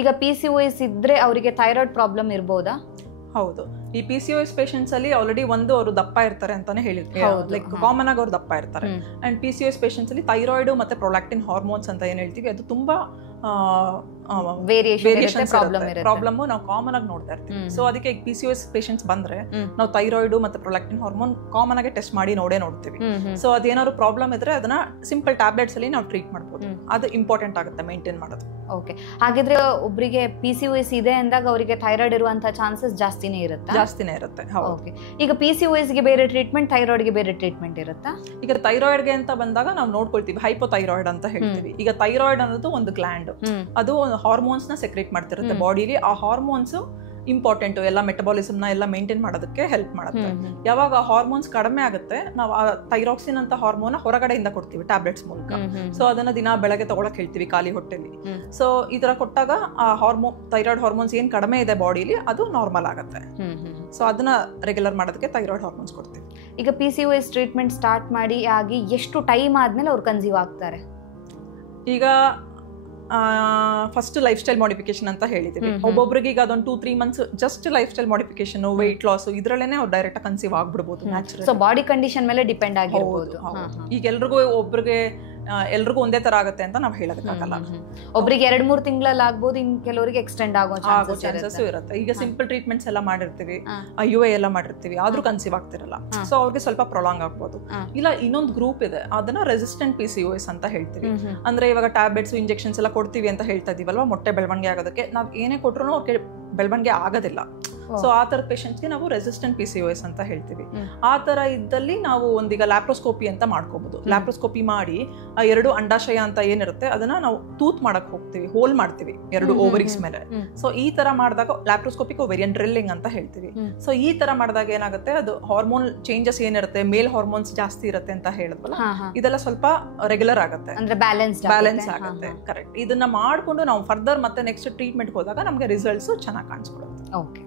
ಈಗ PCOS ಇದ್ರೆ ಅವರಿಗೆ ಥೈರಾಯ್ಡ್ ಪ್ರಾಬ್ಲಮ್ ಇರಬಹುದಾ? ಹೌದು, ಈ PCOS ಪೇಷಂಟ್ಸ್ ಅಲ್ಲಿ ಆಲ್ರೆಡಿ ಅವರು ದಪ್ಪ ಇರ್ತಾರೆ ಅಂತಾನೆ ಹೇಳಿರ್ತೀವಿ, ಲೈಕ್ ಕಾಮನ್ ಆಗಿ ಅವ್ರು ದಪ್ಪ ಇರ್ತಾರೆ. ಅಂಡ್ PCOS ಪೇಷಂಟ್ಸ್ ಅಲ್ಲಿ ಥೈರಾಯ್ಡ್ ಮತ್ತೆ ಪ್ರೊಲಾಕ್ಟಿನ್ ಹಾರ್ಮೋನ್ಸ್ ಅಂತ ಏನ್ ಹೇಳ್ತೀವಿ ಅದು ತುಂಬಾ ಪ್ರಾಬ್ಲಮ್ ನಾವು ಕಾಮನ್ ಆಗಿ ನೋಡ್ತಾ ಇರ್ತೀವಿ. ಸೊ ಅದಕ್ಕೆ PCOS ಪೇಷಂಟ್ಸ್ ಬಂದ್ರೆ ನಾವು ಥೈರಾಯ್ಡ್ ಮತ್ತೆ ಪ್ರೊಲಾಕ್ಟಿನ್ ಹಾರ್ಮೋನ್ ಕಾಮನ್ ಆಗಿ ಟೆಸ್ಟ್ ಮಾಡಿ ನೋಡ್ತೀವಿ. ಸೊ ಅದೇನಾದ್ರು ಪ್ರಾಬ್ಲಮ್ ಇದ್ರೆ ಅದನ್ನ ಸಿಂಪಲ್ ಟ್ಯಾಬ್ಲೆಟ್ಸ್ ಅಲ್ಲಿ ನಾವು ಟ್ರೀಟ್ ಮಾಡ್ಬೋದು. ಅದು ಇಂಪಾರ್ಟೆಂಟ್ ಆಗುತ್ತೆ ಮೇಂಟೈನ್ ಮಾಡೋದು. ಓಕೆ, ಹಾಗಿದ್ರೆ ಒಬ್ಬರಿಗೆ PCOS ಇದೆ ಅಂದಾಗ ಅವರಿಗೆ ಥೈರಾಯ್ಡ್ ಇರುವಂತ ಚಾನ್ಸಸ್ ಜಾಸ್ತಿನೇ ಇರುತ್ತೆ? ಜಾಸ್ತಿನೇ ಇರುತ್ತೆ. ಓಕೆ, ಈಗ PCOS ಗೆ ಬೇರೆ ಟ್ರೀಟ್ಮೆಂಟ್, ಥೈರಾಯ್ಡ್ ಗೆ ಬೇರೆ ಟ್ರೀಟ್ಮೆಂಟ್ ಇರುತ್ತಾ? ಈಗ ಥೈರಾಯ್ಡ್ ಗೆ ಅಂತ ಬಂದಾಗ ನಾವು ನೋಡ್ಕೊಳ್ತೀವಿ, ಹೈಪೋಥೈರಾಯ್ಡ್ ಅಂತ ಹೇಳ್ತೀವಿ. ಈಗ ಥೈರಾಯ್ಡ್ ಅನ್ನೋದು ಒಂದು ಗ್ಲ್ಯಾಂಡ್, ಅದು ಹಾರ್ಮೋನ್ಸ್ ನ ಸೆಕ್ರೇಟ್ ಮಾಡ್ತಿರುತ್ತೆ ಬಾಡಿಲಿ. ಆ ಹಾರ್ಮೋನ್ಸ್ ಇಂಪಾರ್ಟೆಂಟ್ ಎಲ್ಲ ಮೆಟಬಾಲಿಸಮ್ ನ ಎಲ್ಲ ಮೇಂಟೈನ್ ಮಾಡೋದಕ್ಕೆ ಹೆಲ್ಪ್ ಮಾಡುತ್ತೆ. ಯಾವಾಗ ಹಾರ್ಮೋನ್ಸ್ ಕಡಿಮೆ ಆಗುತ್ತೆ ನಾವು ಆ ಥೈರಾಕ್ಸಿನ್ ಅಂತ ಹಾರ್ಮೋನ್ ಹೊರಗಡೆಯಿಂದ ಕೊಡ್ತೀವಿ ಟ್ಯಾಬ್ಲೆಟ್ಸ್ ಮೂಲಕ. ಸೊ ಅದನ್ನ ದಿನ ಬೆಳಗ್ಗೆ ತಗೊಳಕ್ ಹೇಳ್ತೀವಿ ಖಾಲಿ ಹೊಟ್ಟೆಲಿ. ಸೊ ಈ ತರ ಕೊಟ್ಟಾಗ ಆ ಥೈರಾಯ್ಡ್ ಹಾರ್ಮೋನ್ಸ್ ಏನ್ ಕಡಿಮೆ ಇದೆ ಬಾಡಿಲಿ ಅದು ನಾರ್ಮಲ್ ಆಗುತ್ತೆ. ಸೊ ಅದನ್ನ ರೆಗ್ಯುಲರ್ ಮಾಡೋದಕ್ಕೆ ಥೈರಾಯ್ಡ್ ಹಾರ್ಮೋನ್ಸ್ ಕೊಡ್ತೀವಿ. ಈಗ PCOS ಟ್ರೀಟ್ಮೆಂಟ್ ಸ್ಟಾರ್ಟ್ ಮಾಡಿ ಆಗಿ ಎಷ್ಟು ಟೈಮ್ ಆದ್ಮೇಲೆ ಅವ್ರು ಕನ್ಸೀವ್ ಆಗ್ತಾರೆ? ಈಗ ಫಸ್ಟ್ ಲೈಫ್ ಸ್ಟೈಲ್ ಮಾಡಿಫಿಕೇಶನ್ ಅಂತ ಹೇಳಿದೀವಿ. ಒಬ್ಬೊಬ್ರಿಗೆ ಈಗ ಅದೊಂದು 2-3 months just lifestyle modification, weight loss ಇದ್ರಲ್ಲೇನೆ ಅವ್ರು ಡೈರೆಕ್ಟ್ ಕನ್ಸೀವ್ ಆಗ್ಬಿಡ್ಬೋದು. ನ್ಯಾಚುರಲ್. ಸೊ ಬಾಡಿ ಕಂಡೀಷನ್ ಮೇಲೆ ಡಿಪೆಂಡ್ ಆಗಿರ್ಬೋದು. ಈಗ ಎಲ್ರಿಗೂ ಒಂದೇ ತರ ಆಗುತ್ತೆ ಅಂತ ನಾವು ಹೇಳೋದಕ್ಕಾಗಲ್ಲ. ಒಬ್ರಿಗೆ 2-3 ತಿಂಗಳಲ್ಲಿ ಆಗ್ಬೋದು, ಇನ್ ಕೆಲವರಿಗೆ ಎಕ್ಸ್ಟೆಂಡ್ ಆಗೋ ಚಾನ್ಸಸ್ ಇರುತ್ತೆ. ಈಗ ಸಿಂಪಲ್ ಟ್ರೀಟ್ಮೆಂಟ್ಸ್ ಎಲ್ಲ ಮಾಡಿರ್ತೀವಿ, IUI ಎಲ್ಲ ಮಾಡಿರ್ತೀವಿ, ಆದ್ರೂ ಕನ್ಸೀವ್ ಆಗ್ತಿರಲ್ಲ. ಸೊ ಅವ್ರಿಗೆ ಸ್ವಲ್ಪ ಪ್ರೊಲಾಂಗ್ ಆಗ್ಬೋದು. ಇಲ್ಲ ಇನ್ನೊಂದು ಗ್ರೂಪ್ ಇದೆ, ಅದನ್ನ ರೆಸಿಸ್ಟೆಂಟ್ PCOS ಅಂತ ಹೇಳ್ತೀವಿ. ಅಂದ್ರೆ ಇವಾಗ ಟ್ಯಾಬ್ಲೆಟ್ಸ್ ಇಂಜೆಕ್ಷನ್ಸ್ ಎಲ್ಲ ಕೊಡ್ತೀವಿ ಅಂತ ಹೇಳ್ತಾ ಇದೀವಲ್ವಾ, ಮೊಟ್ಟೆ ಬೆಳವಣಿಗೆ ಆಗೋದಕ್ಕೆ ನಾವ್ ಏನೇ ಕೊಟ್ರು ಅವ್ರಿಗೆ ಬೆಳವಣಿಗೆ ಆಗೋದಿಲ್ಲ. ಸೊ ಆ ತರದ ಪೇಷಂಟ್ಸ್ಗೆ ನಾವು ರೆಸಿಸ್ಟೆಂಟ್ PCOS ಅಂತ ಹೇಳ್ತೀವಿ. ಆ ತರ ಇದ್ದಲ್ಲಿ ನಾವು ಒಂದೀಗ ಲ್ಯಾಪ್ರೋಸ್ಕೋಪಿ ಅಂತ ಮಾಡ್ಕೋಬಹುದು. ಲ್ಯಾಪ್ರೋಸ್ಕೋಪಿ ಮಾಡಿ ಆ 2 ಅಂಡಾಶಯ ಅಂತ ಏನಿರುತ್ತೆ ಅದನ್ನ ನಾವು ತೂತ್ ಮಾಡಕ್ ಹೋಗ್ತೀವಿ, ಹೋಲ್ ಮಾಡ್ತೀವಿ 2 ಓವರೀಸ್ ಮೇಲೆ. ಸೊ ಈ ತರ ಮಾಡಿದಾಗ ಲ್ಯಾಪ್ರೋಸ್ಕೋಪಿಕ್ ಓವೇರಿಯನ್ ಡ್ರಿಲ್ಲಿಂಗ್ ಅಂತ ಹೇಳ್ತೀವಿ. ಸೊ ಈ ತರ ಮಾಡಿದಾಗ ಏನಾಗುತ್ತೆ, ಅದು ಹಾರ್ಮೋನ್ ಚೇಂಜಸ್ ಏನಿರುತ್ತೆ, ಮೇಲ್ ಹಾರ್ಮೋನ್ಸ್ ಜಾಸ್ತಿ ಇರುತ್ತೆ ಅಂತ ಹೇಳಿದ್ವಲ್ಲ, ಇದೆಲ್ಲ ಸ್ವಲ್ಪ ರೆಗ್ಯುಲರ್ ಆಗುತ್ತೆ, ಬ್ಯಾಲೆನ್ಸ್ ಆಗುತ್ತೆ. ಕರೆಕ್ಟ್. ಇದನ್ನ ಮಾಡ್ಕೊಂಡು ನಾವು ಫರ್ದರ್ ಮತ್ತೆ ನೆಕ್ಸ್ಟ್ ಟ್ರೀಟ್ಮೆಂಟ್ ಹೋದಾಗ ನಮ್ಗೆ ರಿಸಲ್ಟ್ಸ್ ಚೆನ್ನಾಗಿ ಕಾಣಿಸ್ಕೊಡುತ್ತೆ. ಓಕೆ.